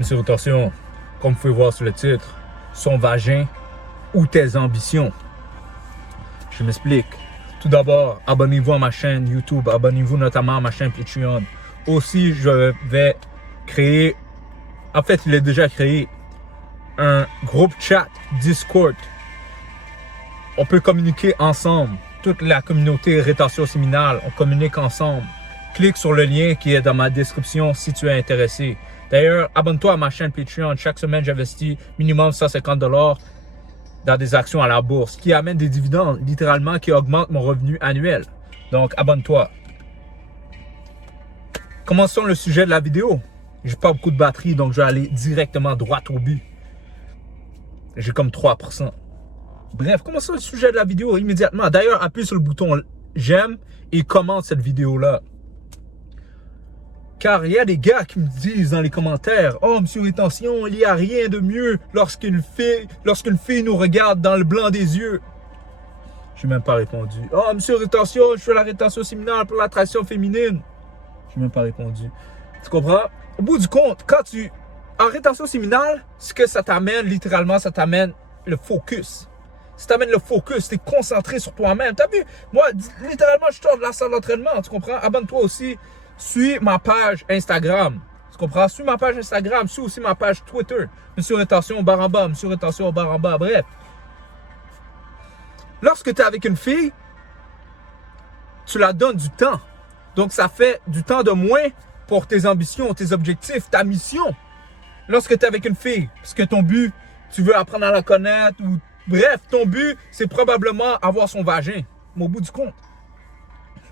Monsieur, attention, comme vous pouvez voir sur le titre, son vagin ou tes ambitions. Je m'explique. Tout d'abord, abonnez-vous à ma chaîne YouTube, abonnez-vous notamment à ma chaîne Patreon. Aussi, je vais créer, en fait, il est déjà créé, un groupe chat Discord. On peut communiquer ensemble. Toute la communauté Rétention Séminale, on communique ensemble. Clique sur le lien qui est dans ma description si tu es intéressé. D'ailleurs, abonne-toi à ma chaîne Patreon. Chaque semaine, j'investis minimum 150 $ dans des actions à la bourse qui amènent des dividendes, littéralement, qui augmentent mon revenu annuel. Donc, abonne-toi. Commençons le sujet de la vidéo. J'ai pas beaucoup de batterie, donc je vais aller directement droit au but. J'ai comme 3%. Bref, commençons le sujet de la vidéo immédiatement. D'ailleurs, appuie sur le bouton j'aime et commente cette vidéo-là. Car il y a des gars qui me disent dans les commentaires « Oh, monsieur Rétention, il n'y a rien de mieux lorsqu'une fille nous regarde dans le blanc des yeux. » Je n'ai même pas répondu. « Oh, monsieur Rétention, je fais la rétention séminale pour l'attraction féminine. » Je n'ai même pas répondu. Tu comprends? Au bout du compte, quand tu... En rétention séminale, ce que ça t'amène, littéralement, ça t'amène le focus. Ça t'amène le focus, tu es concentré sur toi-même. T'as vu? Moi, littéralement, je sors de la salle d'entraînement, tu comprends? Abonne-toi aussi. Suis ma page Instagram. Tu comprends? Suis ma page Instagram. Suis aussi ma page Twitter. Monsieur Rétention barre en bas. Monsieur Rétention barre en bas. Bref. Lorsque tu es avec une fille, tu la donnes du temps. Donc, ça fait du temps de moins pour tes ambitions, tes objectifs, ta mission. Lorsque tu es avec une fille, parce que ton but, tu veux apprendre à la connaître ou... Bref, ton but, c'est probablement avoir son vagin. Mais au bout du compte,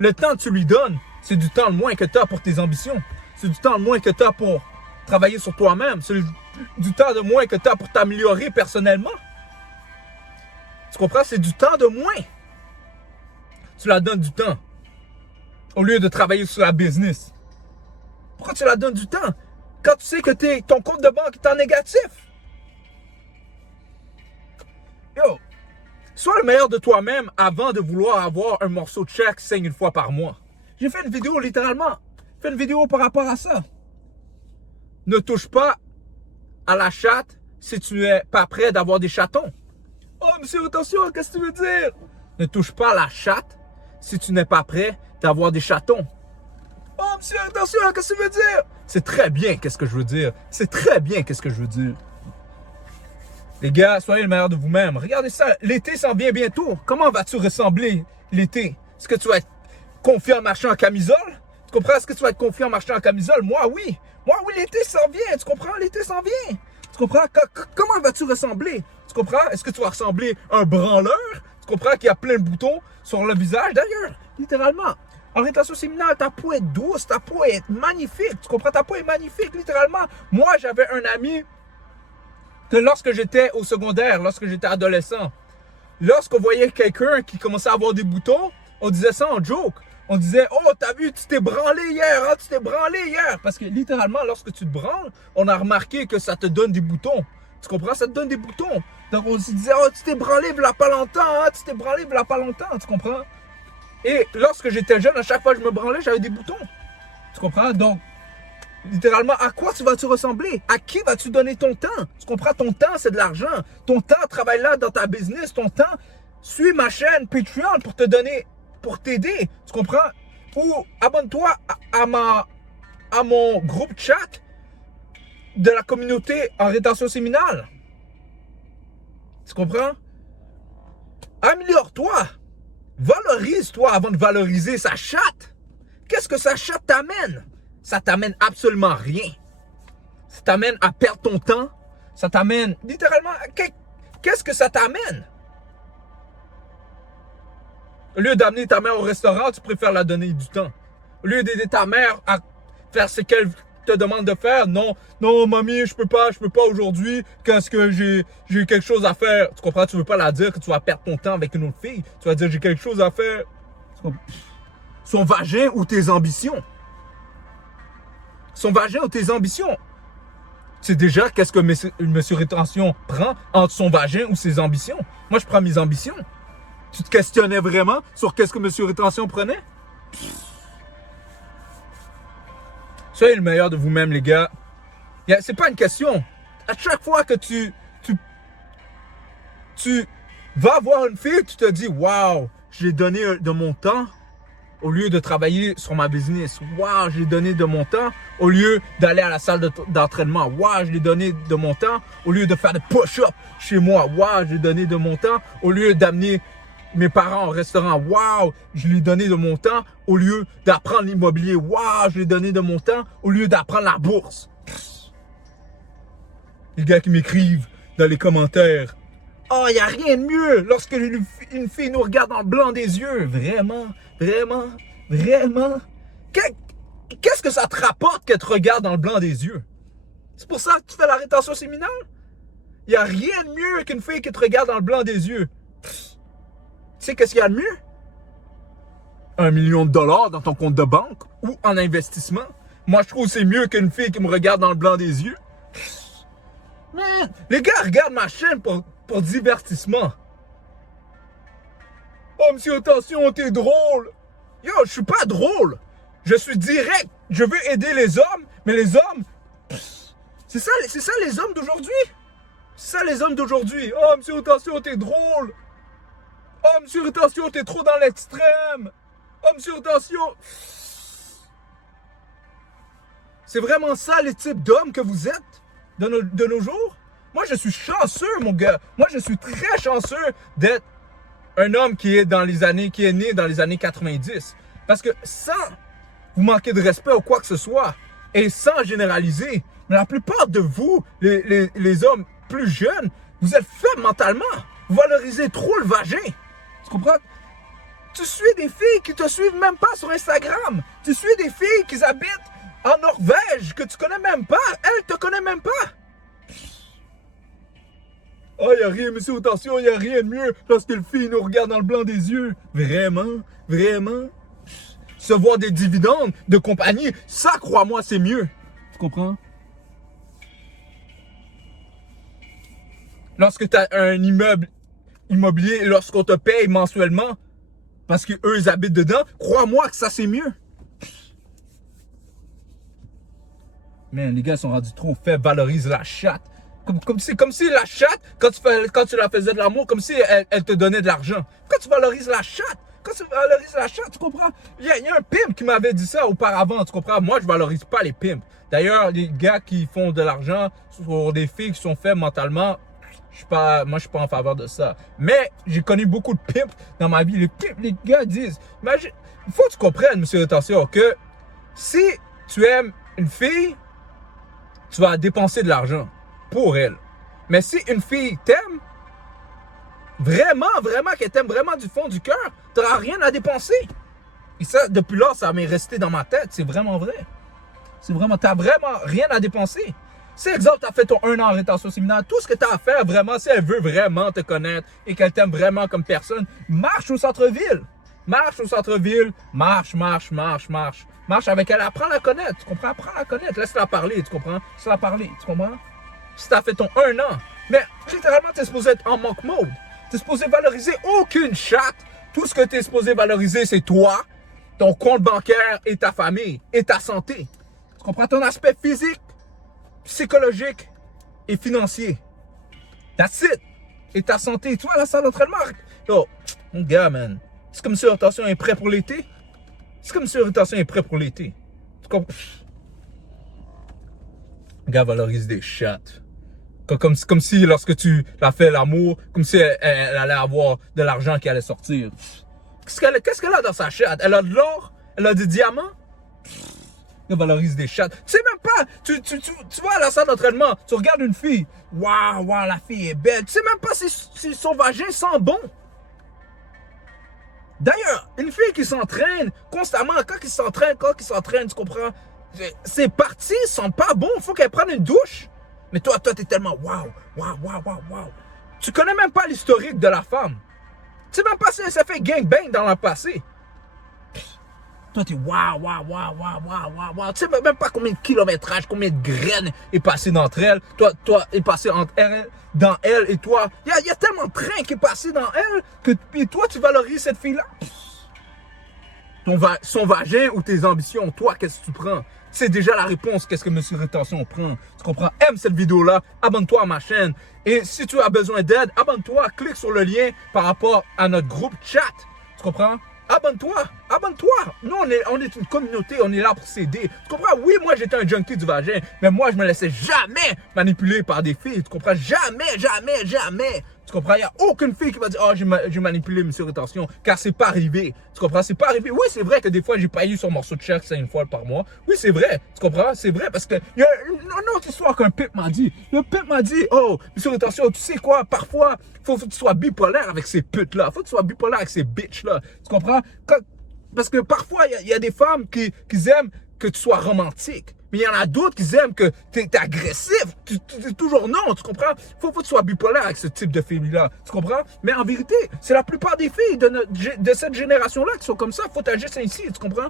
le temps que tu lui donnes, c'est du temps le moins que tu as pour tes ambitions. C'est du temps le moins que tu as pour travailler sur toi-même. C'est du temps de moins que tu as pour t'améliorer personnellement. Tu comprends? C'est du temps de moins. Tu la donnes du temps. Au lieu de travailler sur la business. Pourquoi tu la donnes du temps? Quand tu sais que ton compte de banque est en négatif. Yo, sois le meilleur de toi-même avant de vouloir avoir un morceau de chèque 5 une fois par mois. J'ai fait une vidéo littéralement. J'ai fait une vidéo par rapport à ça. Ne touche pas à la chatte si tu n'es pas prêt d'avoir des chatons. Oh, monsieur, attention, qu'est-ce que tu veux dire? Ne touche pas à la chatte si tu n'es pas prêt d'avoir des chatons. Oh, monsieur, attention, qu'est-ce que tu veux dire? C'est très bien, qu'est-ce que je veux dire. C'est très bien, qu'est-ce que je veux dire. Les gars, soyez le meilleur de vous-même. Regardez ça, l'été s'en vient bientôt. Comment vas-tu ressembler l'été? Est-ce que tu vas être confiant en marchant en camisole? Tu comprends? Est-ce que tu vas être confiant en marchant en camisole? Moi, oui. Moi, oui, l'été s'en vient. Tu comprends? L'été s'en vient. Tu comprends? Comment vas-tu ressembler? Tu comprends? Est-ce que tu vas ressembler à un branleur? Tu comprends qu'il y a plein de boutons sur le visage? D'ailleurs, littéralement, en rétention séminale, ta peau est douce, ta peau est magnifique. Tu comprends? Ta peau est magnifique, littéralement. Moi, j'avais un ami que lorsque j'étais au secondaire, lorsque j'étais adolescent, lorsqu'on voyait quelqu'un qui commençait à avoir des boutons, on disait ça en joke. On disait, oh, t'as vu, tu t'es branlé hier, hein, tu t'es branlé hier. Parce que littéralement, lorsque tu te branles, on a remarqué que ça te donne des boutons. Tu comprends? Ça te donne des boutons. Donc on se disait, oh, tu t'es branlé il y a pas longtemps, hein, tu t'es branlé il y a pas longtemps, tu comprends? Et lorsque j'étais jeune, à chaque fois que je me branlais, j'avais des boutons. Tu comprends? Donc, littéralement, à quoi vas-tu ressembler? À qui vas-tu donner ton temps? Tu comprends? Ton temps, c'est de l'argent. Ton temps, travaille là dans ta business. Ton temps, suis ma chaîne Patreon pour te donner, pour t'aider. Tu comprends? Ou abonne-toi à mon groupe chat de la communauté en rétention séminale. Tu comprends? Améliore-toi. Valorise-toi avant de valoriser sa chatte. Qu'est-ce que sa chatte t'amène? Ça t'amène absolument rien. Ça t'amène à perdre ton temps. Ça t'amène littéralement... Qu'est-ce que ça t'amène? Au lieu d'amener ta mère au restaurant, tu préfères la donner du temps. Au lieu d'aider ta mère à faire ce qu'elle te demande de faire, non, mamie, je peux pas aujourd'hui, parce que j'ai quelque chose à faire. Tu comprends? Tu veux pas la dire que tu vas perdre ton temps avec une autre fille. Tu vas dire, j'ai quelque chose à faire. Son vagin ou tes ambitions. Son vagin ou tes ambitions. Tu sais déjà qu'est-ce que monsieur Rétention prend entre son vagin ou ses ambitions. Moi, je prends mes ambitions. Tu te questionnais vraiment sur qu'est-ce que monsieur Rétention prenait? Soyez le meilleur de vous-même, les gars. C'est pas une question. À chaque fois que tu vas voir une fille, tu te dis, wow, j'ai donné de mon temps au lieu de travailler sur ma business. Wow, j'ai donné de mon temps au lieu d'aller à la salle d'entraînement. Wow, j'ai donné de mon temps au lieu de faire des push-ups chez moi. Wow, j'ai donné de mon temps au lieu d'amener mes parents au restaurant. Wow, je lui ai donné de mon temps au lieu d'apprendre l'immobilier. Wow, je lui ai donné de mon temps au lieu d'apprendre la bourse. Les gars qui m'écrivent dans les commentaires, oh, il n'y a rien de mieux lorsque une fille nous regarde dans le blanc des yeux. Vraiment, vraiment, vraiment. Qu'est-ce que ça te rapporte qu'elle te regarde dans le blanc des yeux? C'est pour ça que tu fais la rétention séminale? Il n'y a rien de mieux qu'une fille qui te regarde dans le blanc des yeux. Tu sais qu'est-ce qu'il y a de mieux? $1 million dans ton compte de banque ou en investissement. Moi, je trouve que c'est mieux qu'une fille qui me regarde dans le blanc des yeux. Les gars regardent ma chaîne pour divertissement. Oh, monsieur, attention, t'es drôle. Yo, je suis pas drôle. Je suis direct. Je veux aider les hommes, mais les hommes, c'est ça les hommes d'aujourd'hui. C'est ça les hommes d'aujourd'hui. Oh, monsieur, attention, t'es drôle. Oh, monsieur, attention, t'es trop dans l'extrême. Oh, monsieur, attention. C'est vraiment ça les types d'hommes que vous êtes de nos jours? Moi, je suis chanceux, mon gars. Moi, je suis très chanceux d'être un homme qui est né dans les années 90. Parce que sans vous manquer de respect ou quoi que ce soit, et sans généraliser, mais la plupart de vous, les hommes plus jeunes, vous êtes faibles mentalement. Vous valorisez trop le vagin. Tu comprends? Tu suis des filles qui te suivent même pas sur Instagram. Tu suis des filles qui habitent en Norvège, que tu connais même pas. Elle te connaît même pas. Oh, il n'y a rien, monsieur, attention, il n'y a rien de mieux lorsque le fille nous regarde dans le blanc des yeux. Vraiment, vraiment. Se voir des dividendes de compagnie, ça, crois-moi, c'est mieux. Tu comprends? Lorsque tu as un immeuble immobilier, lorsqu'on te paye mensuellement, parce qu'eux, ils habitent dedans, crois-moi que ça, c'est mieux. Man, les gars sont rendus trop faibles, valorise la chatte. Comme si la chatte, quand tu la faisais de l'amour, comme si elle te donnait de l'argent. Pourquoi tu valorises la chatte? Quand tu valorises la chatte, tu comprends? Il y a un pimp qui m'avait dit ça auparavant, tu comprends? Moi, je valorise pas les pimps. D'ailleurs, les gars qui font de l'argent sur des filles qui sont faibles mentalement, moi, je suis pas en faveur de ça. Mais j'ai connu beaucoup de pimps dans ma vie. Les gars disent, imagine, il faut que tu comprennes, monsieur Attention, que si tu aimes une fille, tu vas dépenser de l'argent pour elle. Mais si une fille t'aime, vraiment, vraiment, qu'elle t'aime vraiment du fond du cœur, tu n'auras rien à dépenser. Et ça, depuis là, ça m'est resté dans ma tête. C'est vraiment vrai. C'est vraiment, tu n'as vraiment rien à dépenser. Si, exemple, tu as fait ton 1 an en rétention séminale, tout ce que tu as à faire vraiment, si elle veut vraiment te connaître et qu'elle t'aime vraiment comme personne, marche au centre-ville. Marche au centre-ville, marche. Marche avec elle, apprends à la connaître, tu comprends? Apprends à la connaître, laisse-la parler, tu comprends? Laisse-la parler, tu comprends? Si tu as fait ton 1 an, mais littéralement, tu es supposé être en manque mode. Tu es supposé valoriser aucune chatte. Tout ce que tu es supposé valoriser, c'est toi, ton compte bancaire et ta famille et ta santé. Tu comprends? Ton aspect physique, psychologique et financier. That's it. Et ta santé. Toi, à la salle d'entraînement, yo, mon gars, man. C'est comme si Attention est prêt pour l'été. C'est comme si Attention est prêt pour l'été. Tu comprends? Le gars valorise des chattes. Comme si lorsque tu l'as fait l'amour, comme si elle allait avoir de l'argent qui allait sortir. Qu'est-ce qu'elle a dans sa chatte? Elle a de l'or? Elle a des diamants? Elle valorise des chattes. Tu sais même pas, tu vas à la salle d'entraînement, tu regardes une fille. Waouh, la fille est belle. Tu sais même pas si son vagin sent bon. D'ailleurs, une fille qui s'entraîne constamment, quand il s'entraîne, tu comprends? Ses parties sont pas bons, il faut qu'elle prenne une douche. Mais toi, t'es tellement waouh. Tu connais même pas l'historique de la femme. Tu sais même pas si elle s'est fait gangbang dans le passé. Toi, t'es waouh. Tu sais même pas combien de kilométrage, combien de graines est passé d'entre elles. Toi, est passé entre elle, dans elle et toi. Il y a tellement de train qui est passé dans elle que et toi, tu valorises cette fille-là. Son vagin ou tes ambitions, toi, qu'est-ce que tu prends? sais déjà la réponse, qu'est-ce que Monsieur Rétention prend. Tu comprends? Aime cette vidéo-là, abonne-toi à ma chaîne. Et si tu as besoin d'aide, abonne-toi, clique sur le lien par rapport à notre groupe chat. Tu comprends? Abonne-toi, abonne-toi. Nous, on est une communauté, on est là pour s'aider. Tu comprends? Oui, moi, j'étais un junkie du vagin, mais moi, je me laissais jamais manipuler par des filles. Tu comprends? Jamais, jamais, jamais. Tu comprends? Il n'y a aucune fille qui va dire, oh, j'ai manipulé Monsieur Rétention, car c'est pas arrivé. Tu comprends? C'est pas arrivé. Oui, c'est vrai que des fois, j'ai payé son morceau de chèque 5 fois par mois. Oui, c'est vrai. Tu comprends? C'est vrai parce que il y a une autre histoire qu'un pimp m'a dit. Le pimp m'a dit, oh, Monsieur Rétention, tu sais quoi? Parfois, faut que tu sois bipolaire avec ces putes-là. Faut que tu sois bipolaire avec ces bitches-là. Tu comprends? Parce que parfois, il y a des femmes qui aiment que tu sois romantique. Mais il y en a d'autres qui aiment que tu es agressif. Tu es toujours non, tu comprends? Faut que tu sois bipolaire avec ce type de filles-là. Tu comprends? Mais en vérité, c'est la plupart des filles de cette génération-là qui sont comme ça. Faut agir ainsi, tu comprends?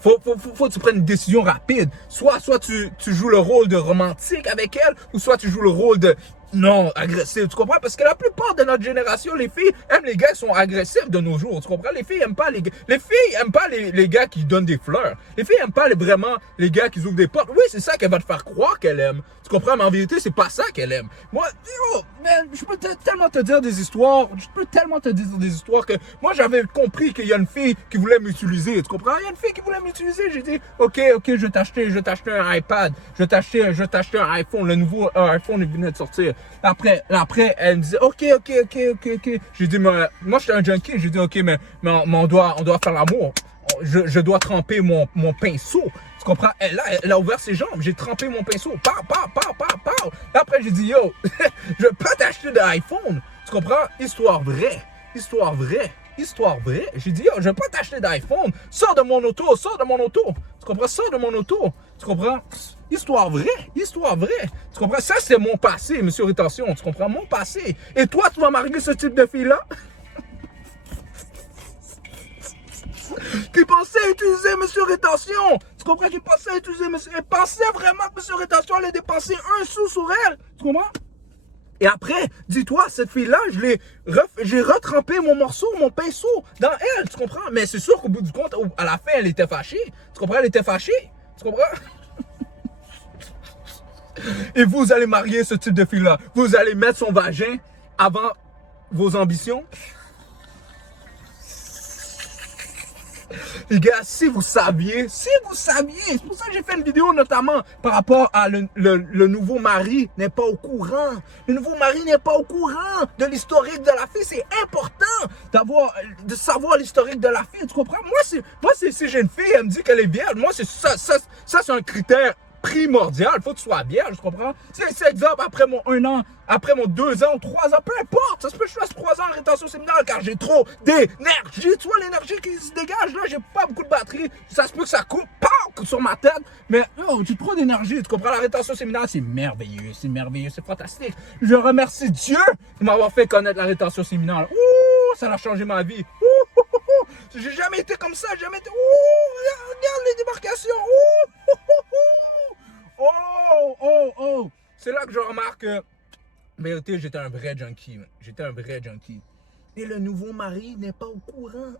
Faut que tu prennes une décision rapide. Soit tu joues le rôle de romantique avec elle, ou soit tu joues le rôle de non agressif. Tu comprends? Parce que la plupart de notre génération, les filles aiment les gars qui sont agressifs de nos jours. Tu comprends? Les filles aiment pas les gars. Les filles aiment pas les gars qui donnent des fleurs. Les filles aiment pas vraiment les gars qui ouvrent des portes. Oui, c'est ça qu'elle va te faire croire qu'elle aime. Tu comprends? Mais en vérité, c'est pas ça qu'elle aime. Moi, yo, man, je peux tellement te dire des histoires. Je peux tellement te dire des histoires que moi, j'avais compris qu'il y a une fille qui voulait m'utiliser. Tu comprends? Il y a une fille qui voulait m'utiliser. J'ai dit, ok, je vais t'acheter un iPad. Je vais t'acheter un iPhone. Le nouveau iPhone, il venait de sortir. Après, elle me disait, ok. J'ai dit, moi, j'étais un junkie. J'ai dit, ok, mais on doit faire l'amour. Je dois tremper mon pinceau. Tu comprends? Elle a ouvert ses jambes. J'ai trempé mon pinceau. Pow. Après, j'ai dit, yo, je vais pas t'acheter d'iPhone. Tu comprends? Histoire vraie. J'ai dit, yo, je vais pas t'acheter d'iPhone. Sors de mon auto. Tu comprends? Sors de mon auto. Tu comprends? Histoire vraie. Tu comprends? Ça, c'est mon passé, Monsieur Rétention. Tu comprends? Mon passé. Et toi, tu vas marier ce type de fille-là? Qui pensait utiliser Monsieur Rétention. Tu comprends? Qui pensait utiliser Monsieur... Elle pensait vraiment que Monsieur Rétention allait dépenser 1 sou sur elle. Tu comprends? Et après, dis-toi, cette fille-là, j'ai retrempé mon morceau, mon pinceau dans elle. Tu comprends? Mais c'est sûr qu'au bout du compte, à la fin, elle était fâchée. Tu comprends? Elle était fâchée. Tu comprends? Et vous allez marier ce type de fille-là. Vous allez mettre son vagin avant vos ambitions. Les gars, si vous saviez, c'est pour ça que j'ai fait une vidéo notamment par rapport à le nouveau mari n'est pas au courant. Le nouveau mari n'est pas au courant de l'historique de la fille. C'est important de savoir l'historique de la fille. Tu comprends? Moi, si j'ai une fille, elle me dit qu'elle est vierge. Moi, c'est ça c'est un critère primordial. Il faut que tu sois vierge, tu comprends? C'est exemple, après mon 1 an, après mon 2 ans, 3 ans, peu importe. Ça se peut que je fasse 3 ans en rétention séminale car j'ai trop d'énergie. Tu vois l'énergie qui se dégage là, j'ai pas beaucoup de batterie. Ça se peut que ça coupe, POC sur ma tête. Mais oh, j'ai trop d'énergie. Tu comprends? La rétention séminale, c'est merveilleux, c'est fantastique. Je remercie Dieu de m'avoir fait connaître la rétention séminale. Ouh, ça a changé ma vie. J'ai jamais été comme ça, jamais été. Regarde les démarcations. Oh. C'est là que je remarque que, en vérité, j'étais un vrai junkie. Et le nouveau mari n'est pas au courant.